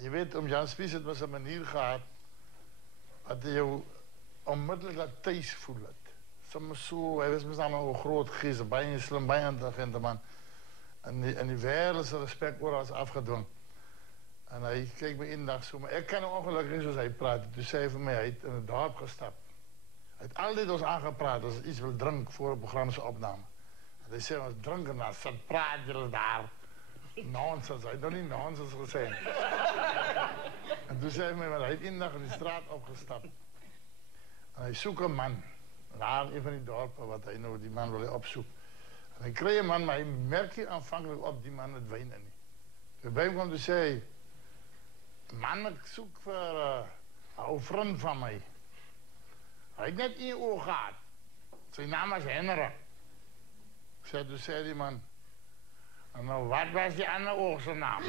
Je weet, om Jan Spies het was een manier gehad dat hij jou onmiddellijk laat thuis voelen. Soms zo, hij was misschien een groot geest, bijna slim, bijna intelligente man. En die wereldse respect wordt als afgedwongen. En hij keek me één dag zo, maar ik ken hem ongelukkig zoals hij praatte. Toen zei hij van mij, hij heeft in het dorp gestapt. Hij heeft altijd ons aangepraat als hij iets wil drinken voor een programma's opname. En hij zei, als drinkenaar, zat praat jullie daar. Nonsens, hij heeft nog niet nonsens gezegd. En toen zei hij, hij heeft één dag in de straat opgestapt. En hij zoekt een man. Naar een van die dorpen, wat hij nou, die man wil hij opzoeken. En hij kreeg een man, maar hij merkte aanvankelijk op die man het wijnen niet. Toen bij hem kwam en zei, man, ik zoek voor een oude vriend van mij. Hij heeft net één oog gehad. Zijn naam was Henry. Toen zei die man, en nou, wat was die andere oog zijn naam?